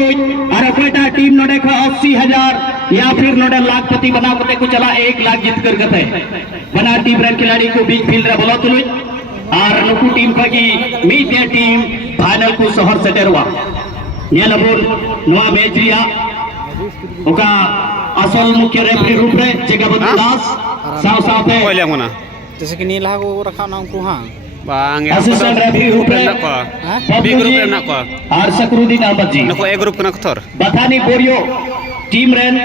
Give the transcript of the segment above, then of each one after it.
और अकोटा टीम नोडे को 80,000 या फिर नोडे लाखपति बना करते को चला 1 लाख जीत कर गए बना टीम रन खिलाड़ी को बीच फील्ड रे बोलो तुलुई और नुकु टीम खगी मीडिया टीम फाइनल को शहर सेटेरवा नेलबुन नवा मैच रिया ओका असल मुख्य रेफरी रूप रे जगबंधु दास साव सावते कोई लेंगो ना जैसे कि नीला को रखा ना उनको हां bang ya असिस्टेंट रेफरी रूप रे बी ग्रुप रे ना को और सकरुद्दीन अहमद जी नको ए ग्रुप कना खतर बतानी बोरियो टीम रेन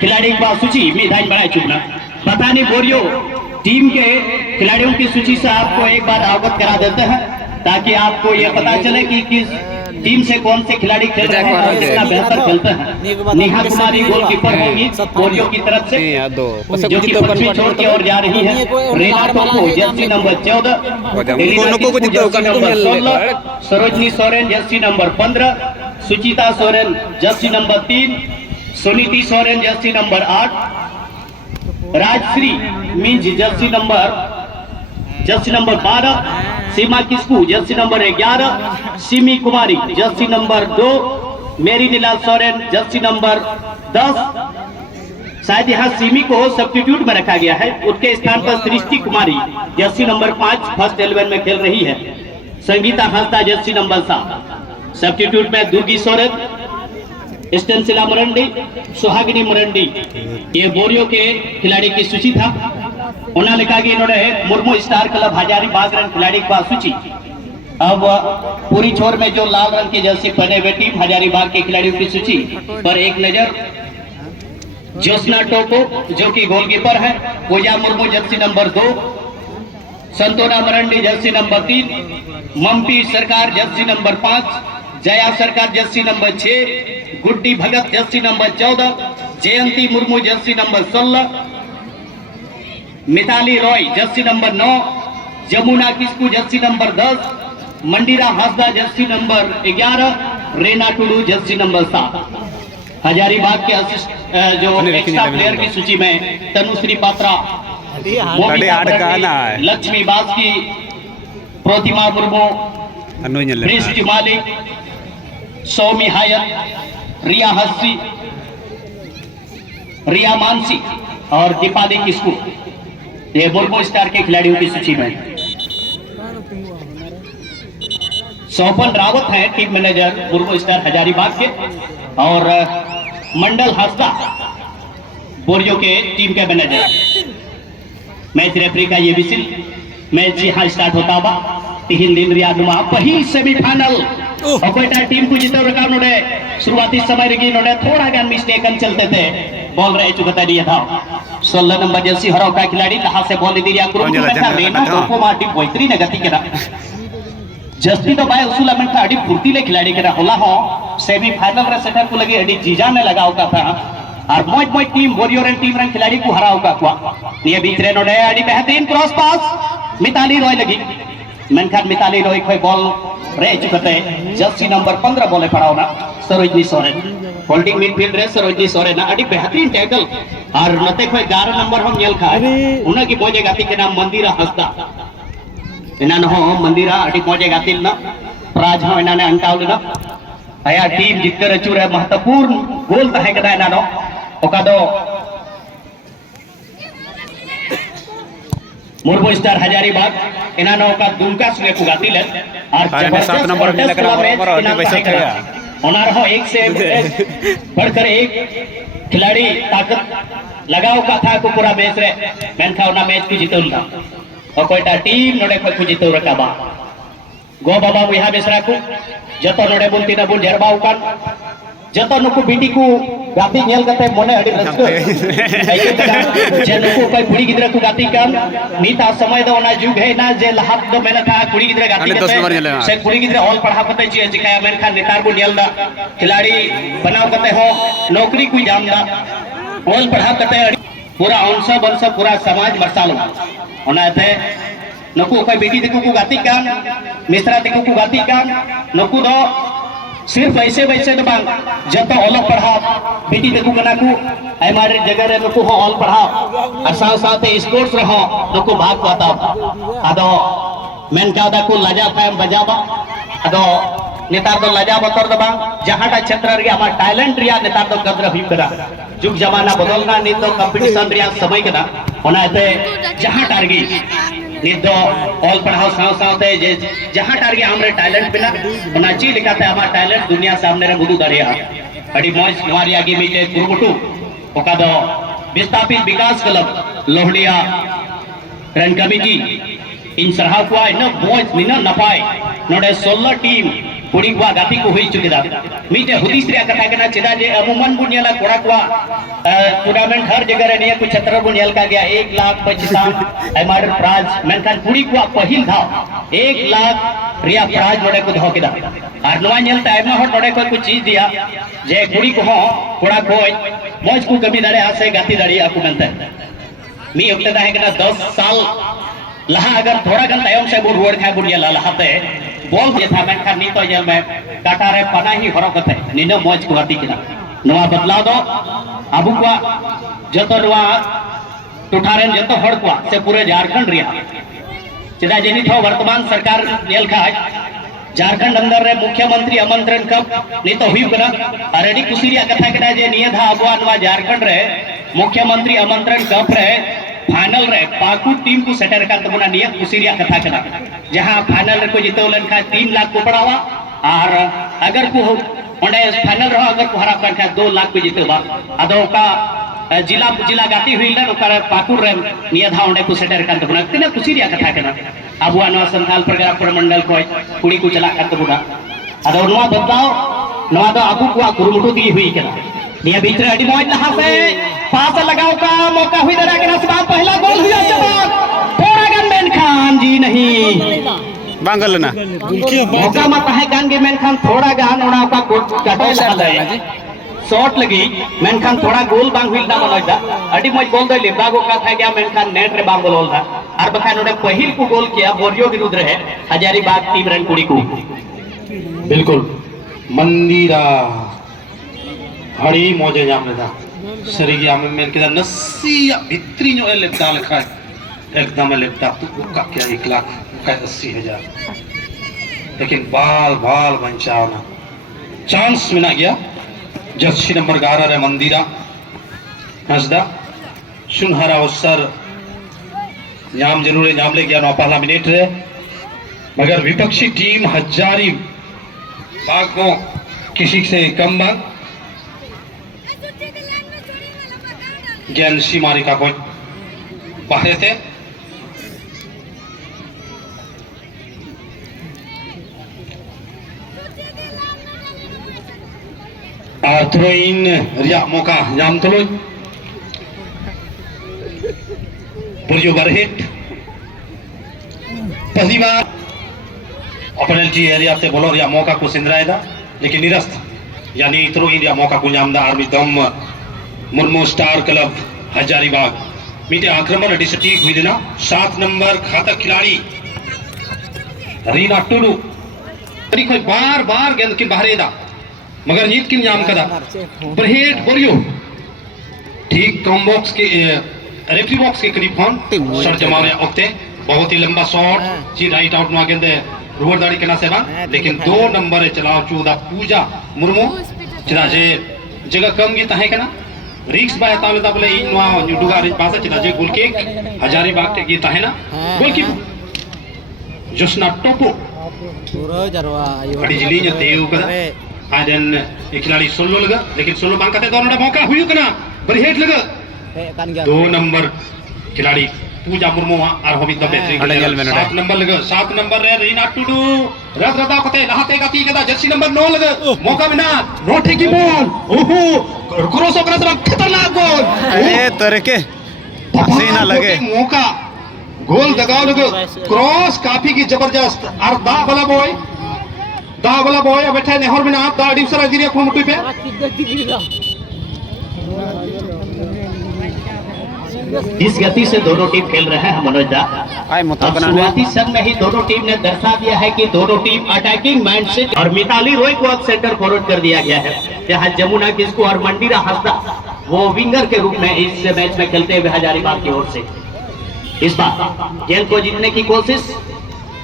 खिलाड़ी की सूची में धाइन बनाए चुपना बतानी बोरियो टीम के खिलाड़ियों की सूची से आपको एक बार अवगत करा देते हैं ताकि आपको ये पता चले कि किस टीम से कौन से खिलाड़ी खेल रहे हैं और कितना बेहतर खेलते हैं। नेहा कुमारी गोलकीपर होंगी बोरियो की तरफ से जो कि पश्चिमी छोर की ओर जा रही है। Rena Toko jersey number 14, Sarojini Soren jersey number 15, Suchita Soren jersey number 3, Suniti Soren jersey number 8, Rajshree Minz jersey number 12, Seema Kisku jersey number 11, Simi Kumari jersey number 2, Mary नीलाल Soren jersey number 10। शायद यहाँ सिमी को सब्स्टिट्यूट में रखा गया है, उसके स्थान पर सृष्टि कुमारी जर्सी नंबर 5 फर्स्ट 11 में खेल रही है। Sangeeta Hansda jersey number 7, substitute में दुर्गी सोरेन, स्टेंसिला मुरंडी, सुहागिनी मुरंडी। ये बोरियो के खिलाड़ी की सूची था। उन्होंने लिखा कि इन्होंने Murmu star club Hazaribagh run खिलाड़ी की सूची। अब पूरी छोर में जो लाल रंग की जर्सी पहने हुए टीम हजारीबाग के खिलाड़ियों की सूची पर एक नजर। ज्योत्सना टोको जो कि गोलकीपर है, Puja Murmu jersey number 2, Santona Marandi jersey number 3, Mampi Sarkar jersey number 5, Jaya Sarkar jersey number 6, Guddi Bhagat jersey number 14, Jayanti Murmu jersey number 16, Mithali Roy jersey number 9, Jamuna Kisku jersey number 10, Mandira Hansda jersey number 11, Rena Tudu jersey number 7। Hazaribagh के जो एक्स्ट्रा प्लेयर की सूची में तनुश्री पात्रा, लक्ष्मी बास्की, प्रतिमा मुर्मू, प्रिंस मालिक, सौमी हायत, रिया हस्सी, रिया मानसी और दीपाली किस्कू ये मुर्मू स्टार के खिलाड़ियों की सूची में। सोपन रावत है team manager Murmu star Hazaribagh के और मंडल हंसदा बोरियो के टीम के मैनेजर। मैच रेफरी का ये विसिल मैच यहाँ स्टार्ट होता हुआ 3 दिन रियानुमा पहली सेमीफाइनल अकोटा टीम को जीते रखा। उन्होंने शुरुआती समय रही उन्होंने थोड़ा ज्ञान मिस्टेकन चलते थे, बॉल रहे चुका दिया था 16 नंबर जर्सी हराव का खिलाड़ी लहा से बॉल दिया रेना टोको माटी बोइत्री ने गति करा जस्ती तो बाय उसूला में अड़ी फुर्ती ले खिलाड़ी करा होला हो सेमीफाइनल रे सेटर को लगी अड़ी जीजा ने लगाओ का था और मोज मोज टीम बोरियो रन टीम रन खिलाड़ी को हराओ का कुआ ये बीच रे नोडे अड़ी बेहतरीन क्रॉस पास मिताली रॉय लगी मेनखान मिताली रॉय कोई बॉल रे चुकते जर्सी नंबर 15 बॉले पड़ाओ ना सरोजनी सोरेन होल्डिंग मिडफील्ड रे सरोजनी सोरेन अड़ी बेहतरीन टैकल और नते कोई 11 नंबर हम नेल खा उना की बोजे गाती के नाम मंदिरा हंसदा इनान हो मंदिरा अड़ी बोजे गाती ना प्राज हो इनाने अंटावल ना आया टीम जितकर अचूर है महत्वपूर्ण गोल तहे कदा इनानो ओकादो मुर्मू स्टार हजारीबाग इनानो का दुमका सुने पुगाती ले और 7 नंबर में लगा बराबर और पैसा था ओनार हो एक से बढ़कर एक खिलाड़ी ताकत लगाओ का था को पूरा मैच रे मेनखा ओना मैच को जीतल था और कोईटा टीम नोडे को जीतल रकाबा गो बाबा बुहा बेसरा को जतो नोडे बुन तीना बुन झरबाव कान जतो नुकु बिटी को गाती नेल कते मने अडी रस्को जे नुकु कोई कुड़ी गिदरा को गाती कान नीता समय दो ना जुग है ना जे लहात दो मेना था कुड़ी गिदरा गाती कते से कुड़ी गिदरा ऑल पढ़ा कते जे जिकाया मेनखान नेतार को नेल दा खिलाड़ी बनाव कते हो नौकरी को जाम दा ऑल पढ़ा कते पूरा अंश बंश पूरा समाज मरसालो ओना थे नुकु कोई बेटी देखो को गाती कान मिश्रा देखो को गाती कान नुकु दो सिर्फ ऐसे वैसे तो बांग जब तो ऑल पढ़ा बेटी देखो कना को हमारे जगह रे नुकु हो ऑल पढ़ा और साथ साथ स्पोर्ट्स रहो नुकु भाग पाता अदो मेन क्या दा को लजा था बजाबा अदो नेतार दो लजा बतर दो बांग जहाटा क्षेत्र रे आमा टैलेंट रिया नेतार दो कदर हुई करा जुग जमाना बदलना नित दो कंपटीशन रिया समय कदा ओनाते जहां टारगी नित दो ऑल पढ़ाओ साव सावते जे जहां टारगी हमरे टैलेंट बिना ओना ची लिखाते आमा टैलेंट दुनिया सामने रे बुदू दरिया अड़ी मौज नवारिया गी मिटे कुरुमुटू ओका दो विस्थापित विकास क्लब लोहड़िया रन कमिटी इन सरहाव को न मौज निना नपाय नोडे 16 टीम कुड़ी को गाती को हुई चुकी दा मीटे हुदिस रे कथा केना चेदा जे अमुमन बुनियाला कोड़ा को टूर्नामेंट हर जगह रे निया कुछ क्षेत्र बुनियाल का गया 1,25,000 एमार प्राइज मेनखान कुड़ी को पहिल था 1 लाख रिया प्राइज नोडे को धो केदा और नवा नेल टाइम हो नोडे को कुछ चीज दिया जे कुड़ी को हो कोड़ा को मौज को कमी दाड़े आसे गाती दाड़ी आपको मनते मी उक्ते दा है केना 10 साल लहा अगर थोड़ा गन तायम से बुर रुआड़ खाय बुनियाला लहाते बॉल जे था मेनखान नी तो जेल में काटा रे पना ही हरक कते निनो मौज को गाती किना नवा बदलाव दो आबू को जतो नवा टुठारेन जतो हड़ को से पूरे झारखंड रिया चेदा जेनी थो वर्तमान सरकार नेल खाय झारखंड अंदर रे मुख्यमंत्री आमंत्रण कब नी तो हुई कना अरेडी कुसिरिया कथा केना जे निया था अबुआ नवा झारखंड रे मुख्यमंत्री आमंत्रण कब रे फाइनल रे पाकू टीम को सेटर कर तबना निया कुसिरिया कथा केना जहां फाइनल रे को जितो लन खा 3 लाख को पड़ावा और अगर को ओंडे फाइनल रहो अगर को हरा कर खा 2 लाख को जितो बा अदो का जिला गाती हुई लन ओकर पाकुर रे निया धा ओंडे को सेटर कर तबना तिना कुसिरिया कथा केना अबुआ नवा संथाल परगरा प्रमंडल को कुड़ी को चला कर तबना अदो नवा बदलाव नवा दो आबू को कुरुमुटु दी हुई केना निया भीतर अडी मौज लहा से पास लगाओ का मौका हुई दरा के नसबाब पहला गोल हुआ जवाब थोड़ा गन मेनखान जी नहीं बांगल ना मौका मत है गान के मेनखान थोड़ा गान ओना का कटे लगा है शॉट लगी मेनखान थोड़ा गोल बांग हुई ना मनोजा अडी मौज गोल दे लेबा को का था गया मेनखान नेट रे बांग गोल था और बखा नोडे पहिल को गोल किया बोरियो विरुद्ध है हजारीबाग टीम रन कुड़ी को बिल्कुल मंदिरा हड़ी मौजे जाम लेदा सरीगी आमे मेन के नसी भित्री जो लेपटा लिखा है एकदम लेपटा तो का क्या 1 लाख का 80,000 लेकिन बाल बाल बंचावना चांस मिला गया जर्सी नंबर 11 रे मंदिरा हसदा सुनहरा अवसर नाम जरूर नाम ले गया नौ पहला मिनट रे मगर विपक्षी टीम हजारी बाग को किसी से कम बाग ज्ञान सीमारी का कोई बाहर थे थ्रोइन रिया मौका जाम तलो पुरियो बरहेट पहली बार पेनल्टी एरिया से बोलो रिया मौका को सिंदराए था लेकिन निरस्त यानी थ्रोइन रिया मौका को जामदा आर्मी दम मुर्मू स्टार क्लब हजारीबाग मीटे आक्रमण अडी सटीक हुई देना 7 नंबर घातक खिलाड़ी रीना टुडू तरी कोई बार बार गेंद की बाहर दा मगर नीत की नाम कदा बरहेट बोरियो ठीक कम बॉक्स के रेफरी बॉक्स के करीब फोन सर जमावे ओक्ते बहुत ही लंबा शॉट जी राइट आउट मा गेंद रुवर दाड़ी केना सेवा लेकिन 2 नंबर चलाव चूदा पूजा मुर्मू चला जे जगह कम गी ताहे कना रिक्स बाय ताले ता बोले इन वा न्यूडुगा रे पास चला जे गोल के हजारीबाग के गीता है ना गोलकीपर जोसना टोपो पूरा जरवा बड़ी जिली जो देव कदा आजन एक खिलाड़ी सोलो लगा लेकिन सोलो बांग करते दोनों मौका हुई कना बरहेट लगा 2 नंबर खिलाड़ी पूजा मुर्मू और होबी तो बेहतरीन 7 नंबर लगा 7 नंबर रे रीना टुडू रद रदा कते लहाते गति कदा जर्सी नंबर 9 लगा मौका बिना रोटे की बॉल ओहो क्रॉस ओकरा से खतरनाक गोल अरे तोरे के सीना लगे मौका गोल दगाव लगा क्रॉस काफी की जबरदस्त और दा वाला बॉय बैठे नेहर बिना आप दा डिवसरा गिरिया कुमुटू पे इस गति से दोनों टीम खेल रहे हैं मनोज दा शुरुआती समय में ही दोनों टीम ने दर्शा दिया है कि दोनों टीम अटैकिंग माइंडसेट और मिताली रॉय को अब सेंटर फॉरवर्ड कर दिया गया है जहां जमुना किसको और मंडीरा हंसदा वो विंगर के रूप में इस मैच में खेलते हुए हजारीबाग की ओर से इस बार गेंद को जीतने की कोशिश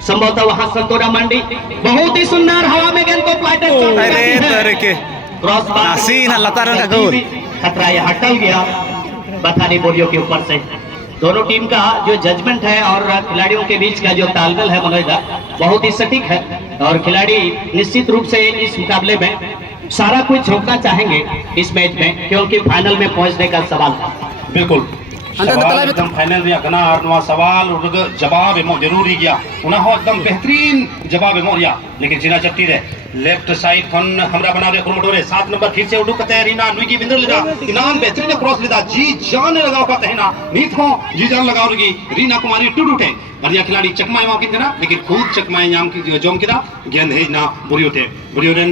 संभवतः वहां संतोरा मंडी बहुत ही सुंदर हवा में गेंद को फ्लाइट अरे तरके क्रॉस बार नासी ना लतार का गोल। खतरा यहाँ टल गया बथानी बोरियो के ऊपर से। दोनों टीम का जो जजमेंट है और खिलाड़ियों के बीच का जो तालमेल है मनोज दा बहुत ही सटीक है और खिलाड़ी निश्चित रूप से इस मुकाबले में सारा कुछ झोंकना चाहेंगे इस मैच में क्योंकि फाइनल में पहुंचने का सवाल था। बिल्कुल सवाल एकदम फाइनल रिया गना और सवाल और जवाब एमो जरूरी गया उना हो एकदम बेहतरीन जवाब एमो रिया लेकिन चिना चट्टी रे लेफ्ट साइड खन हमरा बना रे कुरमटोरे 7 नंबर फिर से उडू कते रीना नुई की बिंदर लेदा इनाम बेहतरीन क्रॉस लेदा जी जान लगाओ का तहना नीत हो जी जान लगाओ रगी रीना कुमारी टूट उठे बढ़िया खिलाड़ी चकमाए वहां कितना लेकिन खुद चकमाए नाम की जोम किदा गेंद है ना बुरी उठे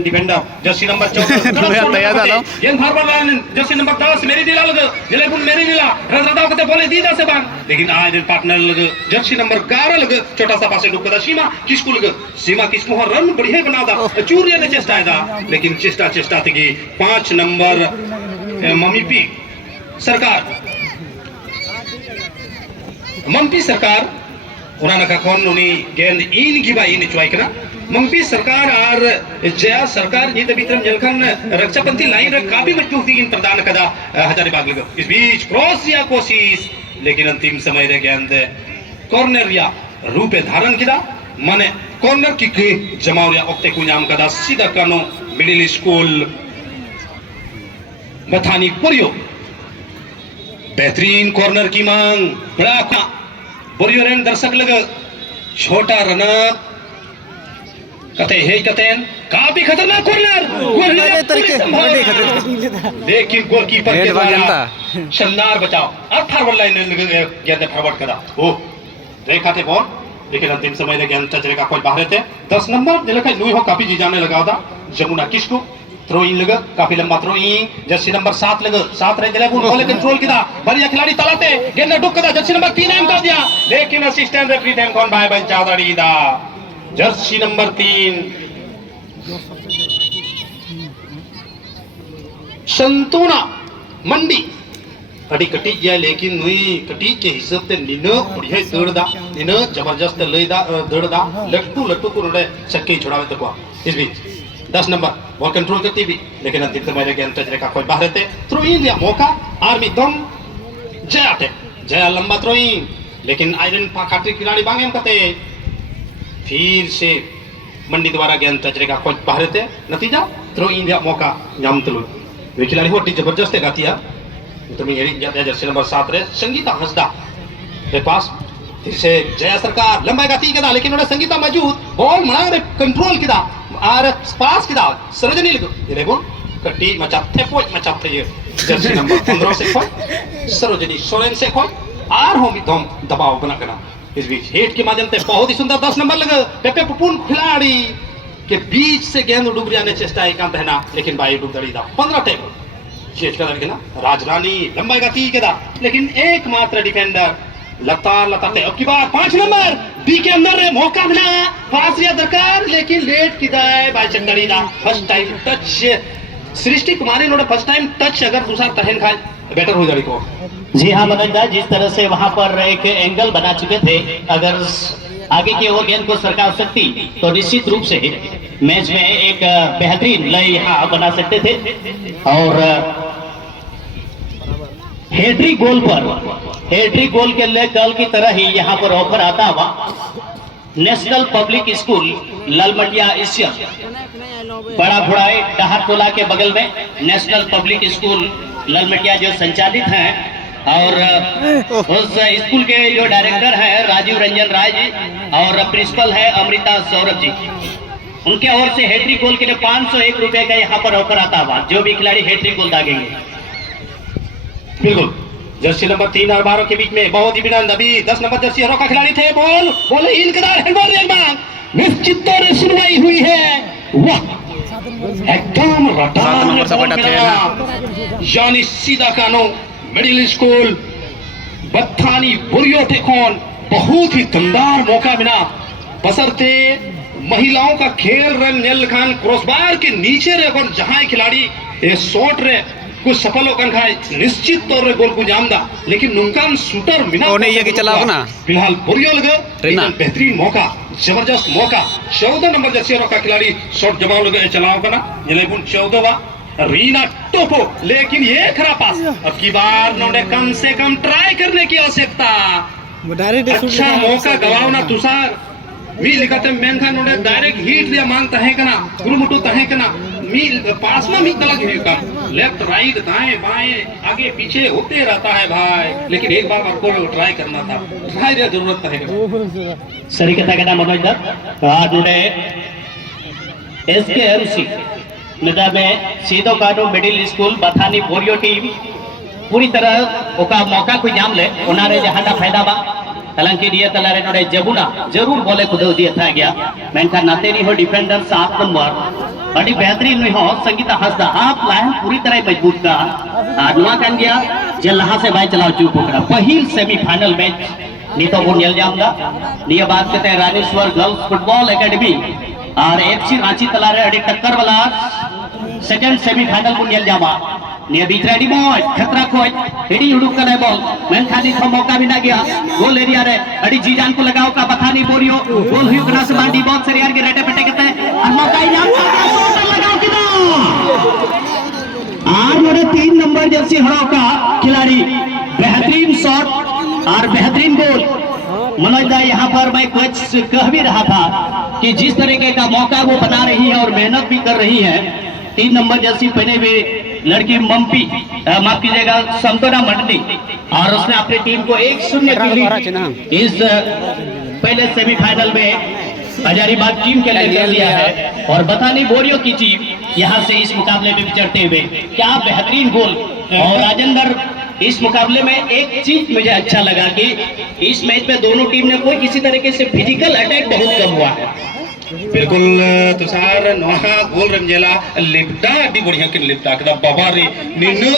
डिफेंडर जर्सी नंबर 14 तैयार आलो गेंद फॉरवर्ड लाइन जर्सी नंबर 10 मेरी दिला लग जिले गुण मेरी दिला रजरदाव कते बोले दीदा से बान लेकिन आज दिन पार्टनर लग जर्सी नंबर 11 लग छोटा सा पासे डुकदा सीमा किसको रन बढ़िया बनादा चूरिया ने चेष्टा था लेकिन चेष्टा थी 5 नंबर मम्मी सरकार उन्होंने का कौन उन्हीं गेंद इन की बाई इन चुआई करा मंपी सरकार और जया सरकार ये तभी जलखन रक्षापंथी लाइन रे काफी मजबूत इन प्रदान कदा हजारीबाग लगा इस बीच क्रॉस या कोशिश लेकिन अंतिम समय रे गेंद कॉर्नर या रूपे धारण किदा माने कॉर्नर की के जमावरिया ओक्ते कुኛम कदा सीधा कानो मिडिल स्कूल बथानी पुरियो बेहतरीन कॉर्नर की मांग बड़ा बोरियो रेन दर्शक लग छोटा रनर कते काफी खतरनाक कॉर्नर लेकिन गोलकीपर के द्वारा शानदार बचाव और फॉरवर्ड लाइन गेंद फॉरवर्ड करा ओ रेखा थे बॉल लेकिन अंतिम समय में गेंद टच का कोई बाहर थे 10 नंबर दिलखा नुई हो काफी जी जाने लगा था जमुना किसको थ्रो इन लगा काफी लंबा थ्रो इन जर्सी नंबर 7 लगा 7 रे दिले बोले कंट्रोल किदा बढ़िया खिलाड़ी तलाते गेंद डुक कदा जर्सी नंबर 3 एम कर दिया लेकिन असिस्टेंट रेफरी टाइम कौन बाय बन चादड़ी दा जर्सी नंबर 3 संतोना मंडी कटी कटी गया लेकिन नुई कटी के हिसाब से निनो बढ़िया दौड़दा निनो जबरदस्त लेदा दौड़दा लट्टू को उन्होंने छक्के छुड़ावे तक इस बीच 10 नंबर बॉल कंट्रोल करती भी लेकिन अंतिम समय में गेंद टच का कोई बाहर थे थ्रो इन दिया मौका आर्मी दम जया लंबा थ्रो इन लेकिन आयरन पाखाटी खिलाड़ी बांगे करते फिर से मंडी द्वारा गेंद टच का कोई बाहर थे नतीजा थ्रो इन दिया मौका नाम तलु वे खिलाड़ी होती जबरदस्त गातिया तो मैं यही जर्सी नंबर 7 रे संगीता हंसदा के पास फिर से जया सरकार लंबा गाती कदा लेकिन उन्हें संगीता मौजूद बॉल मना रे कंट्रोल किदा और पास किदा सरोजनी लगो ये बोल कट्टी मचाथे ये जर्सी नंबर 15 से कोई सरोजनी सोरेन से कोई आर हो दम दबाव बना करना इस बीच हेड के माध्यम से बहुत ही सुंदर 10 नंबर लगा पेपे पुपुन खिलाड़ी के बीच से गेंद डुबरिया ने चेष्टा एकांत है ना लेकिन बाई डुब दड़ी दा 15 टेबल चेष्टा करके ना राजरानी लंबाई गाती के दा लेकिन एकमात्र डिफेंडर लताते अब की बार 5 नंबर बी के अंदर रे मौका मिला पास रिया दरकार लेकिन लेट की दाए बाई चंदड़ी दा फर्स्ट टाइम टच सृष्टि कुमारी ने फर्स्ट टाइम टच अगर दूसरा तहन खाए बेटर हो जाए को जी हाँ मनोज दा जिस तरह से वहां पर एक एंगल बना चुके थे अगर आगे की ओर गेंद को सरका सकती तो निश्चित रूप से मैच में एक बेहतरीन लय यहाँ बना सकते थे और हेड्रिक गोल के लिए कल की तरह ही यहाँ पर ऑफर आता हुआ national public school Lalmatia Asia बड़ा भुड़ाई डहारटोला के बगल में नेशनल पब्लिक स्कूल लालमटिया जो संचालित हैं और उस स्कूल के जो डायरेक्टर हैं राजीव रंजन राय जी और प्रिंसिपल है अमृता सौरभ जी उनके ओर से हैट्रिक गोल के लिए 501 रुपए का यहाँ पर ऑफर आता हुआ जो भी खिलाड़ी हैट्रिक गोल दागेंगे। बिल्कुल जर्सी नंबर 3 और 12 के बीच में बहुत ही बिना अभी 10 नंबर जर्सी हरों का खिलाड़ी थे बोले इनकदार हैंडबॉल एक बार निश्चित तौर से सुनवाई हुई है वाह एकदम रटार यानी सीधा कानो मिडिल स्कूल बथानी बुरियो टेकोन बहुत ही दमदार मौका मिला बसरते महिलाओं का खेल रन नेल खान क्रॉसबार के नीचे रे और जहां खिलाड़ी ये शॉट रे कुछ सफल होकर खाए निश्चित तौर रे गोल को जामदा लेकिन नुकान शूटर बिना ओने ये की चलाओ ना फिलहाल बुरियो लगे बेहतरीन मौका जबरदस्त मौका 14 नंबर जर्सी का खिलाड़ी शॉट जवाब लगे चलाओ करना ये 14वां रीना टोपो, लेकिन ये खराब पास। अब की बार उन्होंने कम से कम ट्राई करने की आवश्यकता। अच्छा मौका गवाओ ना तुषार मी लिखाते मेन खान उन्होंने डायरेक्ट हिट दिया मांगता है कना गुरुमुटु तहे कना मी पास में मी तलक है का लेफ्ट राइट दाएं बाएं आगे पीछे होते रहता है भाई, लेकिन एक बार आपको ट्राई करना था, ट्राई की जरूरत है। सरी कथा कहना मनोज दत्त आज उन्हें SKMC निदा में सीधो काटो मिडिल स्कूल बथानी बोरियो टीम पूरी तरह ओका मौका को नाम ले उनारे जहां फायदा बा हालांकि दिया तलारे नोडे जबुना जरूर बोले खुदो दिया था गया मेनका नाते नहीं हो डिफेंडर 7 नंबर बड़ी बेहतरीन नहीं हो संगीता हंसदा हाफ लाए पूरी तरह मजबूत का आदमा कन गया जल्लाहा से भाई चलाओ चूप होकर पहिल सेमीफाइनल मैच नीतो मुनियल जामदा निया बात कहते हैं रानीश्वर गर्ल्स फुटबॉल एकेडमी और FC रांची तलारे अड़ी टक्कर वाला सेकंड सेमीफाइनल मुनियल जामा निया बीच रेडी बॉय खतरा कोई हेडी उड़ुक कर है बॉल मैन खाली को मौका भी ना गया गोल एरिया रे अड़ी जीजान को लगाओ का बथानी बोरियो गोल हुई कना से बांडी बॉक्स से यार के रेटे पेटे कहते हैं और मौका ही जाम लगाओ किधर आर मोड़े 3 नंबर जर्सी हड़ो का खिलाड़ी बेहतरीन शॉट और बेहतरीन गोल। मनोज दा यहाँ पर मैं कुछ कह भी रहा था कि जिस तरीके का मौका वो बना रही है और मेहनत भी कर रही है 3 नंबर जर्सी पहने हुए लड़की मम्पी माफ कीजिएगा संतोना मंडली और उसने अपनी टीम को 1-0 की लीड इस पहले सेमीफाइनल में हजारीबाग टीम के लिए कर लिया है और बतानी बोरियो की टीम यहां से इस मुकाबले में विचरते हुए क्या बेहतरीन गोल। और राजेंद्र इस मुकाबले में एक चीज मुझे अच्छा लगा कि इस मैच में दोनों टीम ने कोई किसी तरीके से फिजिकल अटैक बहुत कम हुआ है। बिल्कुल तुषार नोहा गोल रंजेला लिप्टा दी बढ़िया के लिप्टा कदा बाबा रे निन्नु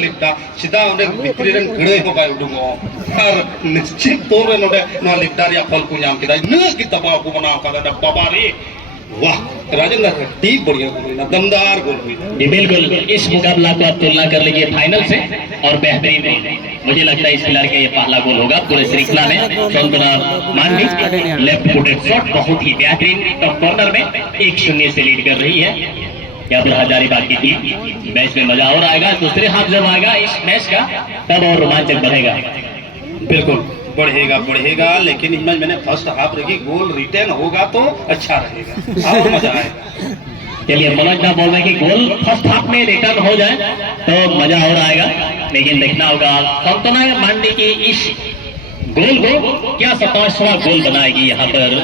लिप्टा सीधा ओने बिक्री रन गड़े हो पाए उडुगो और निश्चित तौर पे नोडे नो लिप्टा रे फल को नाम किदा न की दबाव को बनाओ कदा बाबा रे वाह राजेंद्र दी बढ़िया गोल ना दमदार गोल हुई। बिल्कुल इस मुकाबला को आप तुलना कर लीजिए फाइनल से और बेहतरीन मुझे लगता है इस खिलाड़ी का ये पहला गोल होगा पूरे श्रृंखला में। संतना मांडी लेफ्ट फुटेड शॉट बहुत ही बेहतरीन टॉप कॉर्नर में 1-0 से लीड कर रही है। यहाँ पर हजारीबाग की टीम मैच में मजा और आएगा, दूसरे हाथ जब आएगा इस मैच का तब और रोमांचक बढ़ेगा। बिल्कुल बढ़ेगा लेकिन इनमें मैंने फर्स्ट हाफ रखी गोल रिटर्न होगा तो अच्छा रहेगा और मजा आएगा। चलिए मनोज दा बोल रहे कि गोल फर्स्ट हाफ में रिटर्न हो जाए तो मजा और आएगा, लेकिन देखना होगा संतना मांडी की इस गोल को क्या 27वां गोल बनाएगी यहाँ पर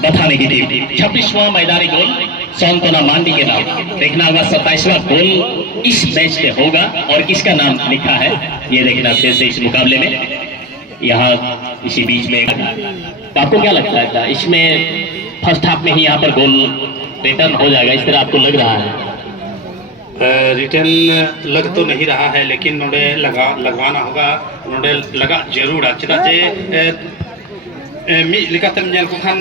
बथाने की टीम। 26वां मैदानी गोल संतना मांडी के नाम। देखना होगा 27वां गोल इस मैच में होगा और किसका नाम लिखा है ये देखना फिर से इस मुकाबले में यहाँ इसी बीच में। तो आपको क्या लगता है इसमें फर्स्ट हाफ में ही यहाँ पर गोल रिटर्न हो जाएगा इस तरह आपको लग रहा है? रिटर्न लग तो नहीं रहा है लेकिन नोडे लगवाना होगा, नोडे लगा जरूर अच्छा मी लिखाते जेल को खान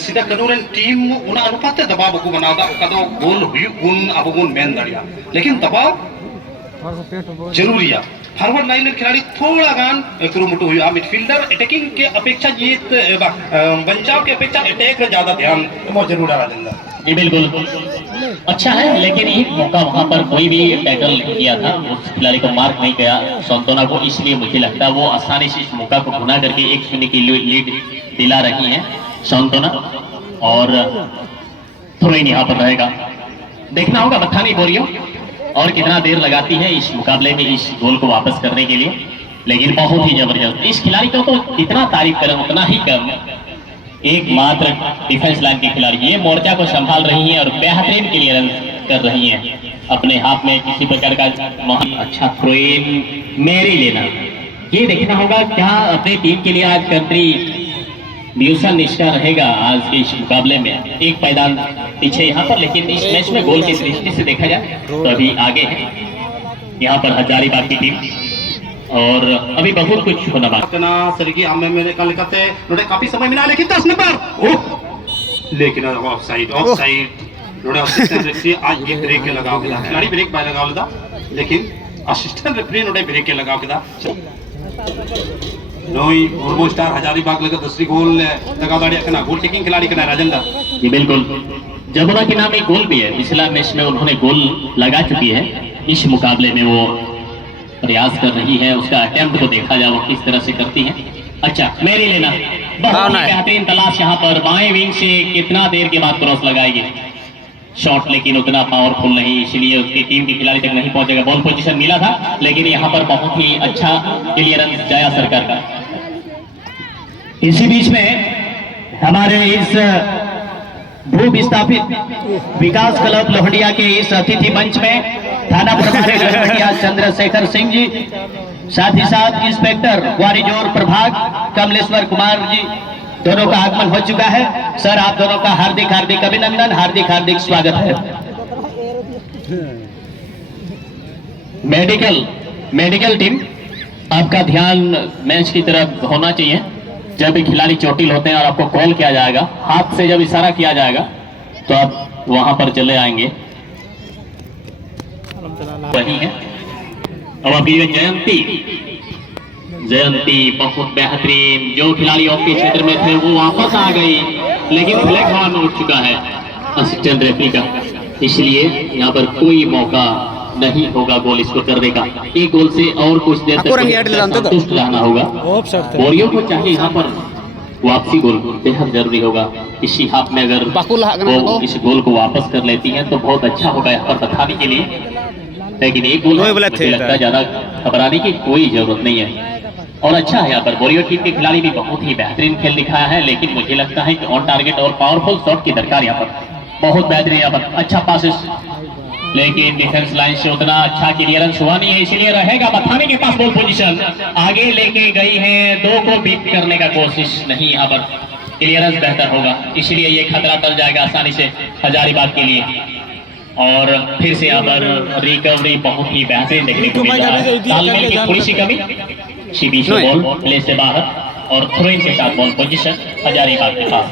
सीधा कनूरन टीम उना अनुपात दबाव को बनावदा कदो गोल हुई उन अब गुन मेन दरिया, लेकिन दबाव जरूरी है। फॉरवर्ड लाइन खिलाड़ी थोड़ा गान कुरुमुटु हुआ, मिडफील्डर अटैकिंग के अपेक्षा जीत बचाव के अपेक्षा अटैक ज्यादा ध्यान वो जरूर आ जाएगा। जी बिल्कुल अच्छा है, लेकिन एक मौका वहां पर कोई भी टैकल नहीं किया था, उस खिलाड़ी को मार्क नहीं किया संतोना को, इसलिए मुझे लगता है वो आसानी से इस मौका को भुना करके 1-0 की लीड दिला रही है संतोना और थ्रो इन यहाँ पर रहेगा। देखना होगा बथानी बोरियो और कितना देर लगाती है इस मुकाबले में इस गोल को वापस करने के लिए, लेकिन बहुत ही जबरदस्त इस खिलाड़ी को तो जितना तारीफ करें उतना ही कम। एकमात्र डिफेंस लाइन की खिलाड़ी ये मोर्चा को संभाल रही है और बेहतरीन क्लियरेंस कर रही है, अपने हाथ में किसी प्रकार का अच्छा थ्रो इन मेरी लेना। ये देखना होगा क्या अपनी टीम के लिए आज कंट्रीब्यूशन इसका रहेगा आज के इस मुकाबले में। एक पायदान पीछे यहाँ पर, लेकिन इस मैच में गोल की दृष्टि से देखा जाए तो अभी आगे है यहाँ पर हजारीबाग की टीम और अभी बहुत कुछ होना बाकी। सरगी हमें मेरे का लिखाते नोडे काफी समय मिला, लेकिन 10 नंबर लेकिन ऑफसाइड नोडे असिस्टेंट रेफरी आज ये ब्रेक के लगाओ के खिलाड़ी ब्रेक बाय लगाओ लेकिन असिस्टेंट रेफरी नोडे ब्रेक के लगाओ के नोई मुर्मू स्टार हजारीबाग लगा दूसरी गोल तगा दाड़ी कना गोल टेकिंग खिलाड़ी कना राजेंद्र जी बिल्कुल। जमुना के नाम एक गोल भी है, पिछला मैच में उन्होंने गोल लगा चुकी है। इस मुकाबले में वो प्रयास कर रही है, उसका अटेम्प्ट को देखा जाए वो किस तरह से करती है। अच्छा मेरी लेना बहुत ही बेहतरीन तलाश यहाँ पर बाएं विंग से कितना देर के बाद क्रॉस लगाएगी शॉट, लेकिन उतना पावरफुल नहीं, इसलिए उसकी टीम के खिलाड़ी तक नहीं पहुंचेगा। बॉल पोजीशन मिला था लेकिन यहाँ पर बहुत ही अच्छा क्लियरेंस जया सरकार का। इसी बीच में हमारे इस भू विस्थापित विकास क्लब लोहड़िया के इस अतिथि मंच में थाना प्रभारी लोहड़िया चंद्रशेखर सिंह जी, साथ ही साथ इंस्पेक्टर ग्वारीजोर प्रभाग कमलेश्वर कुमार जी, दोनों का आगमन हो चुका है। सर आप दोनों का हार्दिक हार्दिक अभिनंदन, हार्दिक हार्दिक स्वागत है। मेडिकल टीम आपका ध्यान मैच की तरफ होना चाहिए। जब भी खिलाड़ी चोटिल होते हैं और आपको कॉल किया जाएगा, हाथ से जब इशारा किया जाएगा तो आप वहां पर चले आएंगे। वही है अब अभी जयंती बहुत बेहतरीन, जो खिलाड़ी ऑफ के क्षेत्र में थे वो वापस आ गई, लेकिन फ्लैग हवा में उठ चुका है असिस्टेंट रेफरी का, इसलिए यहाँ पर कोई मौका नहीं होगा गोल इसको करने का। एक गोल से और कुछ देर तक संतुष्ट रहना होगा। बोरियो को चाहिए यहाँ पर वापसी गोल बेहद जरूरी होगा। इसी हाफ में अगर वो इस गोल को वापस कर लेती है तो बहुत अच्छा होगा यहाँ पर बताने के लिए, लेकिन एक गोल मुझे लगता है ज्यादा घबराने की कोई जरूरत नहीं है। और अच्छा है यहाँ पर बोरियो टीम के खिलाड़ी भी बहुत ही बेहतरीन खेल दिखाया है, लेकिन मुझे लगता है कि ऑन टारगेट और पावरफुल शॉट की दरकार यहाँ पर बहुत बेहतरीन। यहाँ पर अच्छा पासिस, लेकिन डिफेंस लाइन से उतना अच्छा क्लियरेंस हुआ नहीं है, इसलिए रहेगा बथाने के पास बॉल पोजीशन। आगे लेके गई है, दो को बीट करने का कोशिश नहीं, यहाँ पर क्लियरेंस बेहतर होगा, इसलिए ये खतरा टल जाएगा आसानी से हजारीबाग के लिए। और फिर से यहाँ पर रिकवरी बहुत ही बेहतरीन देखने को मिल रहा है। तालमेल की थोड़ी सी कमी, सीबी से बॉल प्ले से बाहर और थ्रो इन के साथ बॉल पोजीशन हजारीबाग के पास।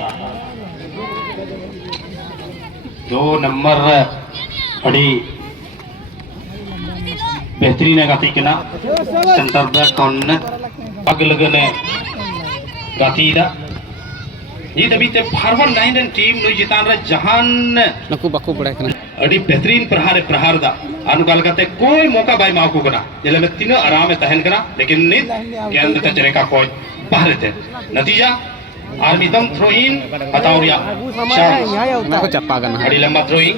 2 नंबर बड़ी बेहतरीन गाती के ना सेंटर बैक कौन पग लगने गाती दा ये तभी ते फॉरवर्ड लाइन एंड टीम नुई जितान रे जहान नको बाको बड़ा कना अड़ी बेहतरीन प्रहार दा अनुकाल करते कोई मौका बाय माको कना जेले में तीनों आराम में तहन कना, लेकिन नित गेंद ते चले का कोई बाहर थे। नतीजा आर्मी दम थ्रो इन अताउरिया नको चप्पा कना अड़ी लंबा थ्रो इन,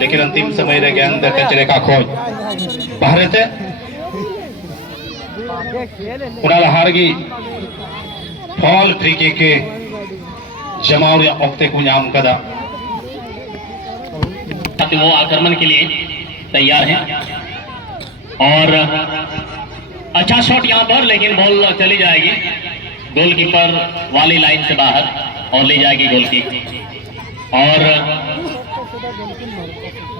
लेकिन अंतिम समय रे गेंद ते चले का कोई बाहर थे। उनाला हारगी फॉल फ्री किक के जमाउरिया ओक्ते को नाम कदा वो आक्रमण के लिए तैयार हैं और अच्छा शॉट यहाँ पर, लेकिन बॉल चली जाएगी गोलकीपर वाली लाइन से बाहर और ले जाएगी गोल किक। और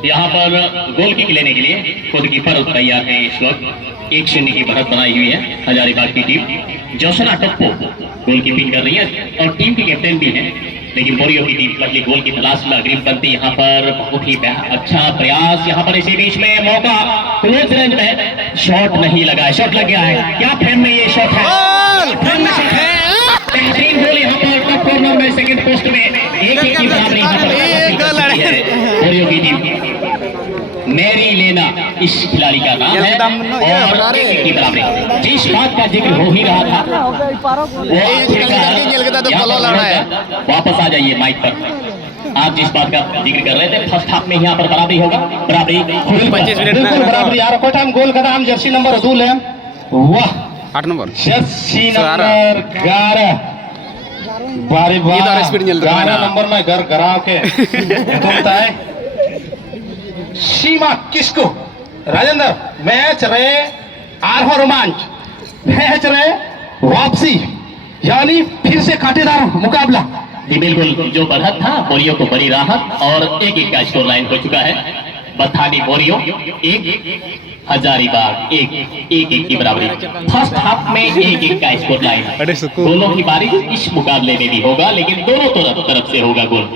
यहाँ पर गोल किक लेने के लिए खुद कीपर तैयार है। इस वक्त 1-0 की बढ़त बनाई हुई है हजारीबाग की टीम। जोशना टप्पो गोलकीपिंग कर रही है और टीम की कैप्टन भी है, लेकिन बोरियो की टीम पहले गोल की तलाश में अग्रिम बनती। यहाँ पर बहुत ही अच्छा प्रयास, यहाँ पर इसी बीच में मौका क्लोज रेंज में शॉट नहीं लगा है, शॉट लग गया है। क्या फ्रेम में ये शॉट है, बेहतरीन गोल यहाँ पर टॉप कॉर्नर में सेकंड पोस्ट में 1-1 की बराबरी यहाँ पर बोरियो की टीम। मेरी लेना इस खिलाड़ी का नाम है और 1-1 की बराबरी। जिस बात का जिक्र हो ही रहा था वो वापस आ जाइए माइक पर। आप जिस बात का जिक्र कर रहे थे फर्स्ट हाफ में यहाँ पर बराबरी होगा, बराबरी 25 मिनट में बराबरी यार को टाइम गोल का नाम जर्सी नंबर अदुल है। वाह 8 नंबर जर्सी नंबर 11 बारी बार 11 नंबर में घर घराव के घूमता है। सीमा किसको राजेंद्र मैच रे आरहो रोमांच, मैच रे वापसी, यानी फिर से कांटेदार मुकाबला। जी बिल्कुल, जो बढ़त था बोरियो को बड़ी राहत और 1-1 का स्कोर लाइन हो चुका है। बथानी बोरियो 1, हजारीबाग 1-1 की बराबरी। फर्स्ट हाफ में 1-1 का स्कोर लाइन। गोलों की बारिश इस मुकाबले में भी होगा, लेकिन दोनों तरफ से होगा गोल,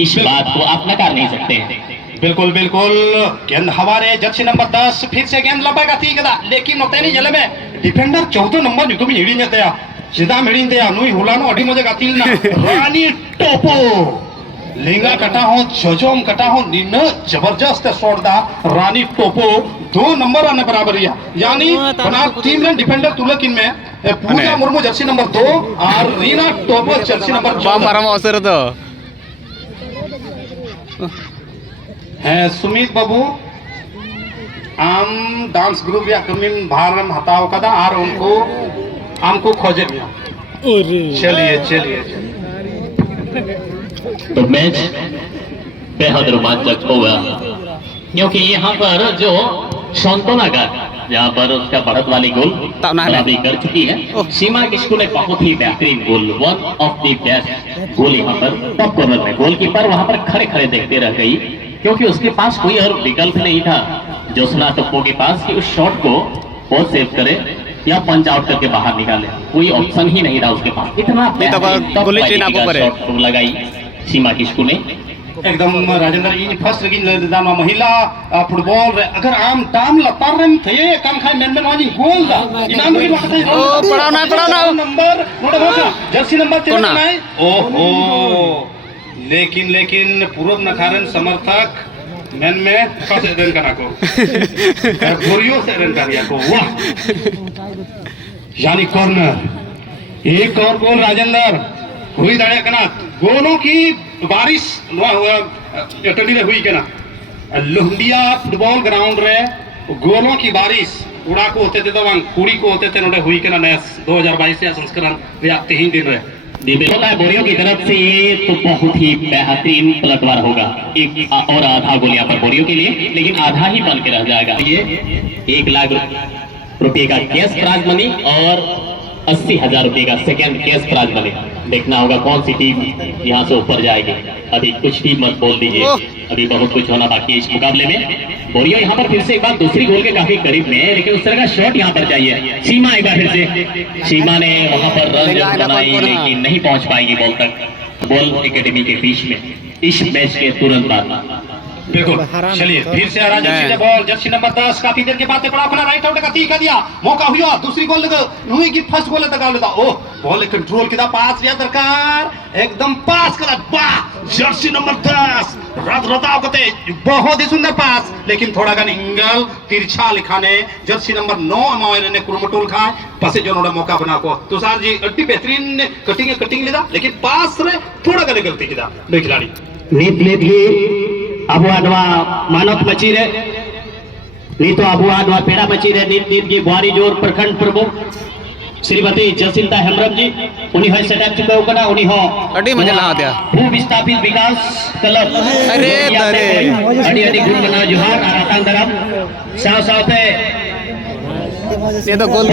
इस बात को आप नकार नहीं सकते हैं। बिल्कुल बिल्कुल, गेंद हमारे जर्सी नंबर 10 फिर से गेंद लंबाएगा ठीक है, लेकिन होते नहीं जले में डिफेंडर 14 नंबर न्यूटन में हिड़ी नहीं सीधा मेडिन ते नुई हुलानो अडी मजे गातिल ना रानी टोपो लिंगा कटा हो जोजोम कटा हो निन्न जबरदस्त शॉट दा रानी टोपो 2 नंबर आने बराबर यानी बना टीम ने डिफेंडर तुलकिन में पूजा मुर्मू जर्सी नंबर 2 और Reena Topo jersey number 14 Marah mau ser tuh. है सुमित बाबू आम डांस ग्रुप या कमिन भारम हताव कदा और उनको हमको खोजे मिया चलिए चलिए तो मैच बेहद रोमांचक होगा क्योंकि यहाँ पर जो शांतोना का जहाँ पर उसका बढ़त वाली गोल बराबरी कर चुकी है सीमा किस्कू ने बहुत ही बेहतरीन गोल 1 ऑफ द बेस्ट गोल यहाँ पर टॉप कॉर्नर में गोलकीपर वहाँ पर खड़े खड़े देखते रह गई क्योंकि उसके पास कोई और विकल्प नहीं था जोसना टप्पो के पास कि उस शॉट को वो सेव करे या पंच आउट करके बाहर निकाले कोई ऑप्शन ही नहीं था उसके पास इतना शॉट लगाई सीमा किस्कू ने एकदम राजेंद्र इन फर्स्ट लगी दामा महिला फुटबॉल रे अगर आम टाम लतार रम थे काम खाई मेन मेन वानी गोल दा इनाम की बात है ओ पढ़ाओ ना नंबर नोट होगा जर्सी नंबर 13 नहीं ओहो लेकिन पूर्व नखारन समर्थक मैन में फर्स्ट एडन करा को बोरियो से एडन कर दिया को वाह यानी कॉर्नर एक और गोल राजेंद्र हुई दाड़े कना गोलों की बारिश टंडी हुई के ना लुंडिया फुटबॉल ग्राउंड रे गोलों की बारिश उड़ा को होते थे तो वहां कुड़ी को होते थे नोटे हुई के ना 2022 से संस्करण वे 3 दिन रे बोरियो की तरफ से ये तो बहुत ही बेहतरीन पलटवार होगा एक और आधा गोल यहाँ पर बोरियो के लिए लेकिन आधा ही बन के रह जाएगा ये 1 लाख रुपए का कैश प्राइज मनी और 80,000 रुपए का सेकंड कैश प्राइज मनी देखना होगा कौन सी टीम यहाँ से ऊपर जाएगी अभी कुछ भी मत बोल दीजिए अभी बहुत कुछ होना बाकी है इस मुकाबले में बोरियो यहाँ पर फिर से एक बार दूसरी गोल के काफी करीब में है लेकिन उस तरह का शॉट यहाँ पर चाहिए सीमा एक बार फिर से सीमा ने वहां पर रन बनाई लेकिन नहीं पहुंच पाएगी बॉल तक बॉल एकेडमी के बीच में इस मैच के तुरंत बाद बिल्कुल चलिए फिर से राजा सीधे बॉल जर्सी नंबर 10 काफी देर के बाद पड़ा खुला राइट आउट का तीर कर दिया मौका हुआ दूसरी गोल हुई की फर्स्ट गोल लगा लेता ओ बॉल कंट्रोल किया पास लिया दरकार एकदम पास करा वाह जर्सी नंबर 10 रत रताव करते बहुत ही सुंदर पास लेकिन थोड़ा गन इंगल तिरछा लिखाने जर्सी नंबर 9 अमावेरे ने कुरमटोल खाए पासे जो नोड़ा मौका बना को तुषार जी अड्डी बेहतरीन कटिंग लेदा लेकिन पास रे थोड़ा गन गलती किया दो खिलाड़ी नीत अबु आदवा मानव मची रे नीतो अबु आदवा पेड़ा मची रे नीत की बुआरी जोर प्रखंड प्रमुख श्रीमती जसिंता हेमरम जी उन्हीं है सेटअप चुका होगा ना उन्हीं हो अड़ी मजा ला दिया भू विस्थापित विकास क्लब अरे अड़ी गुण बना जोहार आरातान दरम साथ ये तो गोल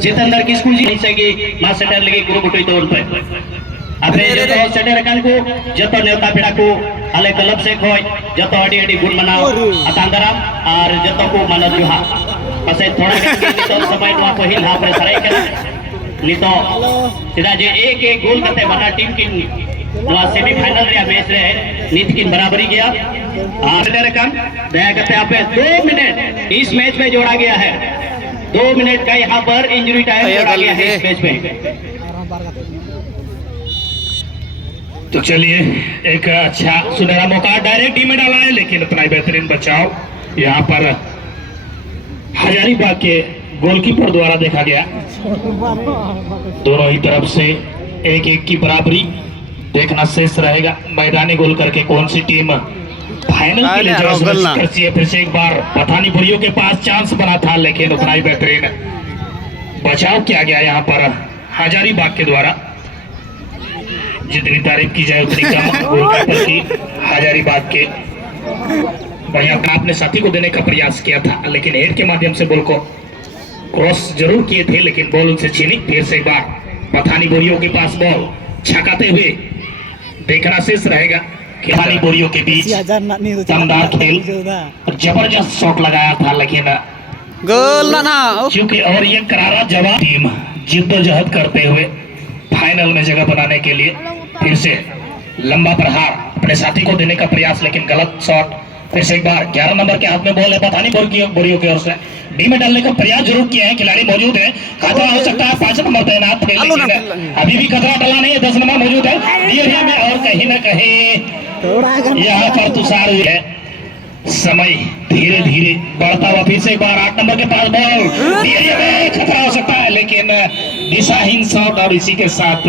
जितेंद्र की स्कूल जी सगी मां सेटर लगे गुरु बुटोई तो उन पे अपने जो सेटर रखन को जतो नेता पेड़ा को अले क्लब से खोय जतो अड़ी गुण बनाओ अतांदरम और जतो को मानव जोहार पसे थोड़ा तो समय वा पहिल हाफ रे सराई के नितो सीधा जे एक गोल करते बना टीम की वा सेमीफाइनल रे मैच रे नीत की बराबरी गया और रकम दया करते आप 2 मिनट इस मैच में जोड़ा गया है 2 मिनट का यहाँ पर इंजरी टाइम जोड़ा गया है इस मैच में तो चलिए एक अच्छा सुनहरा मौका डायरेक्ट टीम में डाला है लेकिन उतना ही बेहतरीन बचाव यहाँ पर हजारीबाग के गोलकीपर द्वारा देखा गया दोनों ही तरफ से 1-1 की बराबरी देखना शेष रहेगा मैदानी गोल करके कौन सी टीम फाइनल के लिए करती है फिर से एक बार पठानी बुरियों के पास चांस बना था लेकिन उतना ही बेहतरीन बचाव किया गया यहाँ पर हजारीबाग के द्वारा जितनी तारीफ की जाए उतनी कम गोलकीपर की हजारीबाग के बढ़िया अपने साथी को देने का प्रयास किया था लेकिन हेड के माध्यम से बॉल को क्रॉस जरूर किए थे लेकिन बॉल उनसे छीनी फिर से एक बार पठानी बोरियों के पास बॉल छकाते हुए देखना शेष रहेगा पठानी बोरियों के बीच दमदार खेल जबरदस्त शॉट लगाया था लेकिन गोल ना क्योंकि और ये करारा जवाब टीम जिद्दोजहद करते हुए फाइनल में जगह बनाने के लिए फिर से लंबा प्रहार अपने साथी को देने का प्रयास लेकिन गलत शॉट फिर से एक बार 11 नंबर के हाथ में बॉल है पठानी बोरियों की ओर से डी में डालने का प्रयास जरूर किया है, खिलाड़ी मौजूद है, खतरा हो सकता है 5 नंबर तैनात थे, लेकिन अभी भी खतरा टला नहीं है, 10 नंबर मौजूद है डी एरिया में। और कहीं ना कहीं यहाँ पर तुषार है, समय धीरे धीरे बढ़ता हुआ, फिर से एक बार 8 नंबर के पास बॉल, डी एरिया में खतरा हो सकता है, लेकिन दिशाहीन शॉट और इसी के साथ